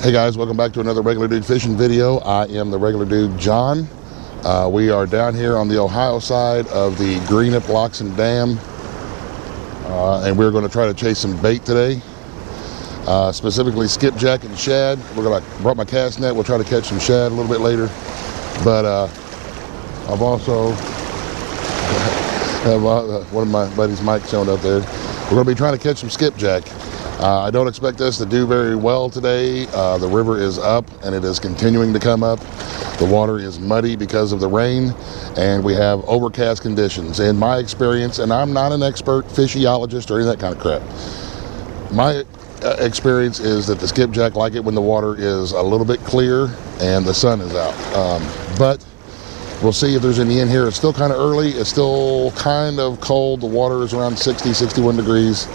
Hey guys, welcome back to another Regular Dude Fishing video. I am the Regular Dude John. We are down here on the Ohio side of the Greenup locks and dam, and we're going to try to chase some bait today, specifically skipjack and shad. Brought my cast net. We'll try to catch some shad a little bit later, but I've also have one of my buddies, Mike, showing up there. We're going to be trying to catch some skipjack. I don't expect us to do very well today. The river is up and it is continuing to come up. The water is muddy because of the rain, and we have overcast conditions. In my experience, and I'm not an expert fishyologist or any of that kind of crap, my experience is that the skipjack like it when the water is a little bit clear and the sun is out. But we'll see if there's any in here. It's still kind of early. It's still kind of cold. The water is around 60, 61 degrees.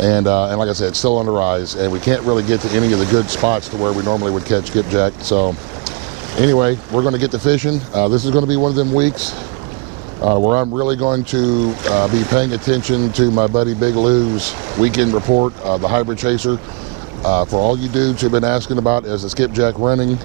And like I said, it's still on the rise, and we can't really get to any of the good spots to where we normally would catch skipjack. So anyway, we're going to get to fishing. This is going to be one of them weeks where I'm really going to be paying attention to my buddy Big Lou's weekend report, the hybrid chaser. For all you dudes who've been asking about is the skipjack running,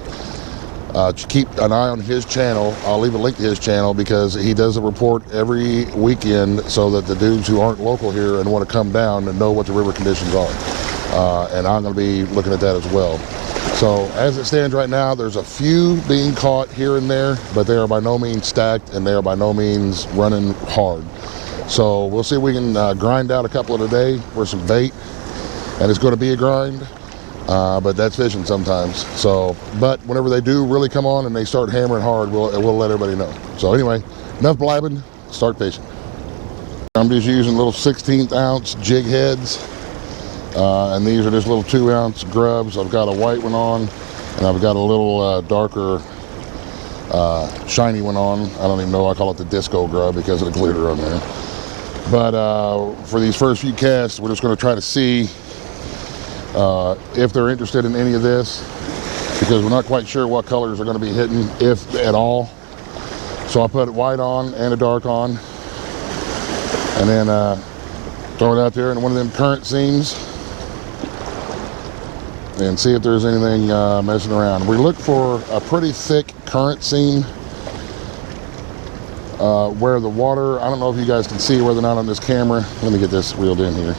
keep an eye on his channel. I'll leave a link to his channel because he does a report every weekend so that the dudes who aren't local here and want to come down and know what the river conditions are. And I'm going to be looking at that as well. So as it stands right now, there's a few being caught here and there, but they are by no means stacked and they are by no means running hard. So we'll see if we can grind out a couple of today for some bait, and it's going to be a grind. But that's fishing sometimes. So, but whenever they do really come on and they start hammering hard, we'll let everybody know. So anyway, enough blabbing, start fishing. I'm just using little 16th ounce jig heads, and these are just little 2-ounce grubs. I've got a white one on, and I've got a little darker shiny one on. I don't even know, I call it the disco grub because of the glitter on there. But for these first few casts, we're just going to try to see if they're interested in any of this, because we're not quite sure what colors are going to be hitting, if at all. So I put white on and a dark on, and then throw it out there in one of them current seams and see if there's anything messing around. We look for a pretty thick current seam where the water, I don't know if you guys can see whether or not on this camera. Let me get this reeled in here.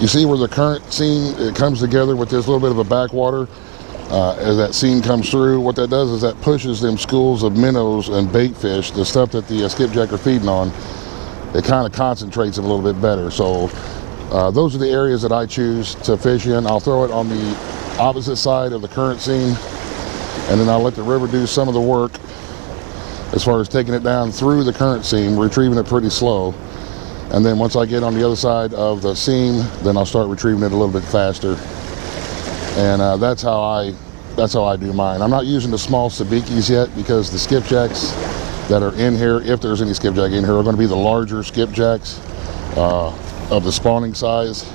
You see where the current seam, it comes together with this little bit of a backwater. As that seam comes through, what that does is that pushes them schools of minnows and bait fish, the stuff that the skipjack are feeding on, it kind of concentrates them a little bit better. So those are the areas that I choose to fish in. I'll throw it on the opposite side of the current seam, and then I'll let the river do some of the work as far as taking it down through the current seam, retrieving it pretty slow. And then once I get on the other side of the seam, then I'll start retrieving it a little bit faster. And that's how I do mine. I'm not using the small sabikis yet, because the skipjacks that are in here, if there's any skipjack in here, are going to be the larger skipjacks of the spawning size.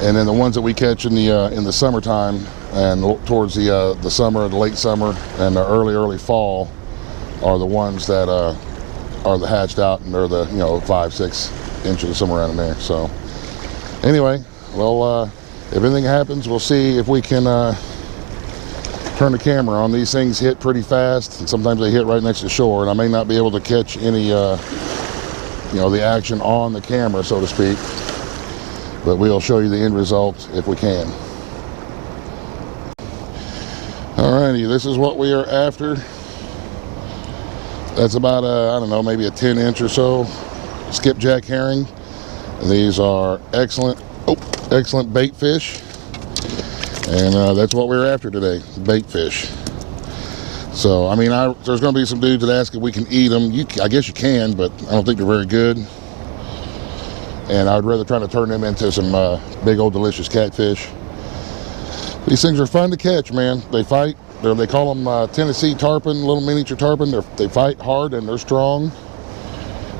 And then the ones that we catch in the summertime and towards the summer, the late summer, and the early fall are the ones that are the hatched out, and they're the 5-6 inches, somewhere around in there. So anyway, well, if anything happens, we'll see if we can turn the camera on. These things hit pretty fast, and sometimes they hit right next to shore, and I may not be able to catch any the action on the camera, so to speak, but we'll show you the end result if we can. Alrighty, this is what we are after. That's about I don't know, maybe a 10-inch or so skipjack herring. These are excellent bait fish, and that's what we're after today, bait fish. So I mean, there's going to be some dudes that ask if we can eat them. I guess you can, but I don't think they're very good, and I'd rather try to turn them into some big old delicious catfish. These things are fun to catch, man. They fight. They call them Tennessee tarpon, little miniature tarpon. They fight hard and they're strong.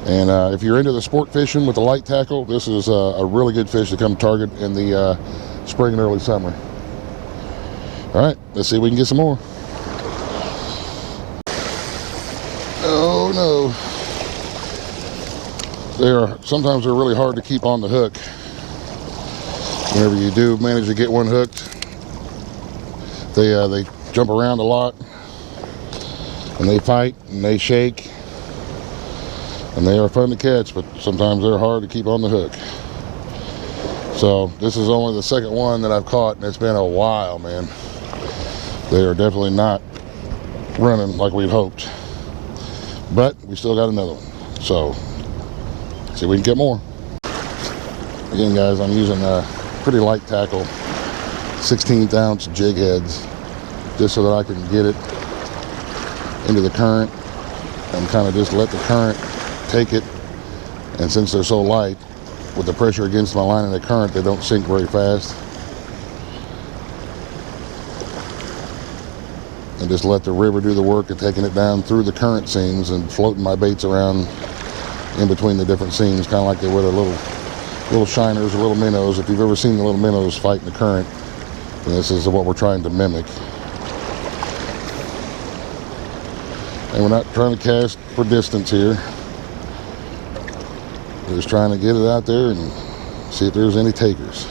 And if you're into the sport fishing with the light tackle, this is a really good fish to come target in the spring and early summer. All right, let's see if we can get some more. Oh no. Sometimes they're really hard to keep on the hook. Whenever you do manage to get one hooked, they jump around a lot, and they fight and they shake, and they are fun to catch, but sometimes they're hard to keep on the hook. So this is only the second one that I've caught, and it's been a while, man. They are definitely not running like we'd hoped, but we still got another one. So see if we can get more. Again, guys, I'm using a pretty light tackle, 16th ounce jig heads, just so that I can get it into the current and kind of just let the current take it. And since they're so light, with the pressure against my line and the current, they don't sink very fast. And just let the river do the work of taking it down through the current seams and floating my baits around in between the different seams, kind of like they would a little shiners or little minnows. If you've ever seen the little minnows fighting the current, then this is what we're trying to mimic. And we're not trying to cast for distance here. We're just trying to get it out there and see if there's any takers.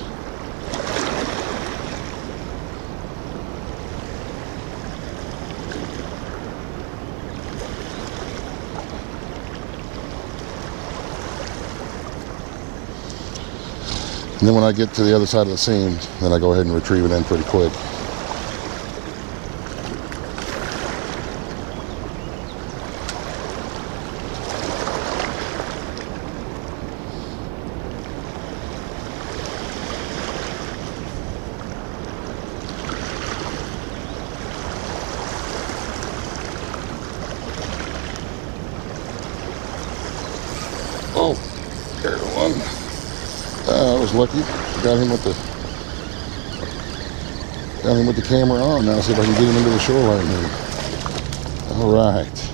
And then when I get to the other side of the seam, then I go ahead and retrieve it in pretty quick. Oh, there's one. I was lucky. Got him with the camera on. Now see if I can get him into the shoreline here. All right.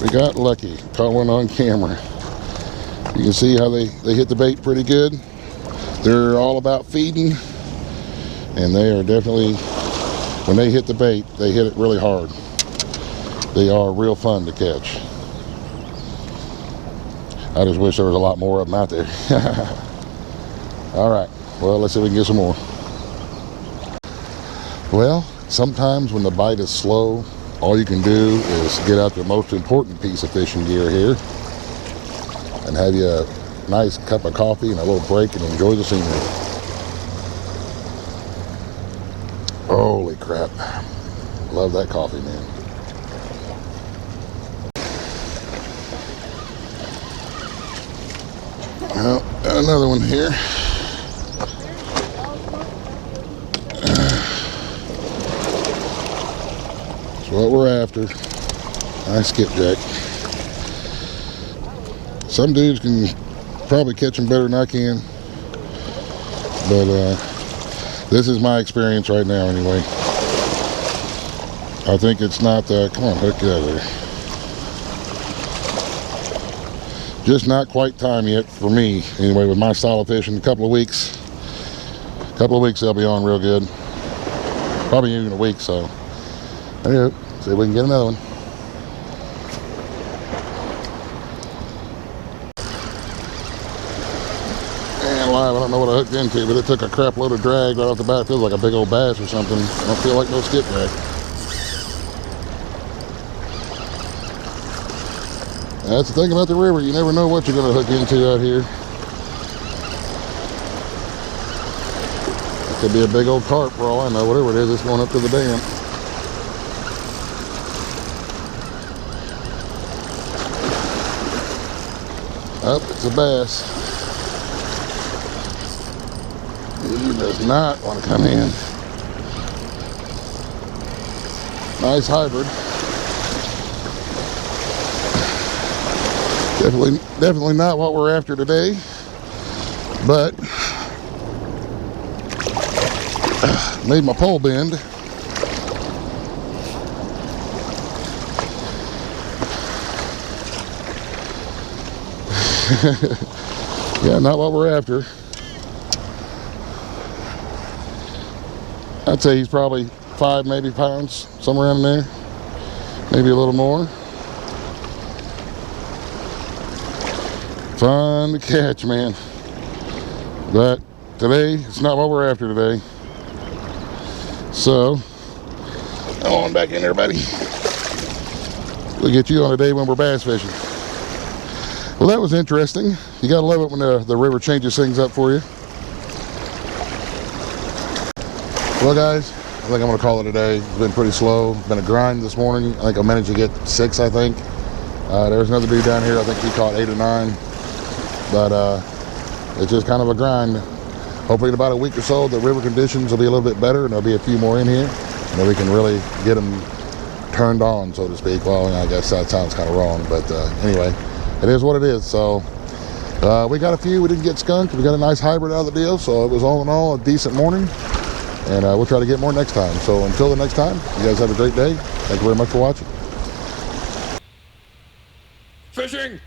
We got lucky. Caught one on camera. You can see how they hit the bait pretty good. They're all about feeding, and they are definitely, when they hit the bait, they hit it really hard. They are real fun to catch. I just wish there was a lot more of them out there. All right, well, let's see if we can get some more. Well, sometimes when the bite is slow, all you can do is get out the most important piece of fishing gear here and have you a nice cup of coffee and a little break and enjoy the scenery. Holy crap. Love that coffee, man. Well, got another one here. That's what we're after. Nice skipjack. Some dudes can probably catch them better than I can, but this is my experience right now anyway. I think it's not come on, hook, get out of there. Just not quite time yet for me anyway with my style of fishing. A couple of weeks they'll be on real good, probably even a week. So anyway, see if we can get another one. And live, I don't know what I hooked into, but it took a crap load of drag right off the bat. It feels like a big old bass or something. I don't feel like no skipjack. That's the thing about the river. You never know what you're going to hook into out here. It could be a big old carp for all I know. Whatever it is, it's going up to the dam. Oh, it's a bass. He does not want to come in. Nice hybrid. Definitely not what we're after today, but made my pole bend. Yeah, not what we're after. I'd say he's probably 5, maybe pounds, somewhere around there, maybe a little more. Fun to catch, man, but today, it's not what we're after today. So, come on back in there, buddy. We'll get you on a day when we're bass fishing. Well, that was interesting. You gotta love it when the river changes things up for you. Well, guys, I think I'm gonna call it a day. It's been pretty slow. Been a grind this morning. I think I managed to get 6, I think. There's another dude down here. I think he caught 8 or 9. But it's just kind of a grind. Hopefully in about a week or so, the river conditions will be a little bit better, and there'll be a few more in here, and then we can really get them turned on, so to speak. Well, I guess that sounds kind of wrong, but anyway, it is what it is. So we got a few. We didn't get skunked. We got a nice hybrid out of the deal, so it was all in all a decent morning, and we'll try to get more next time. So until the next time, you guys have a great day. Thank you very much for watching. Fishing!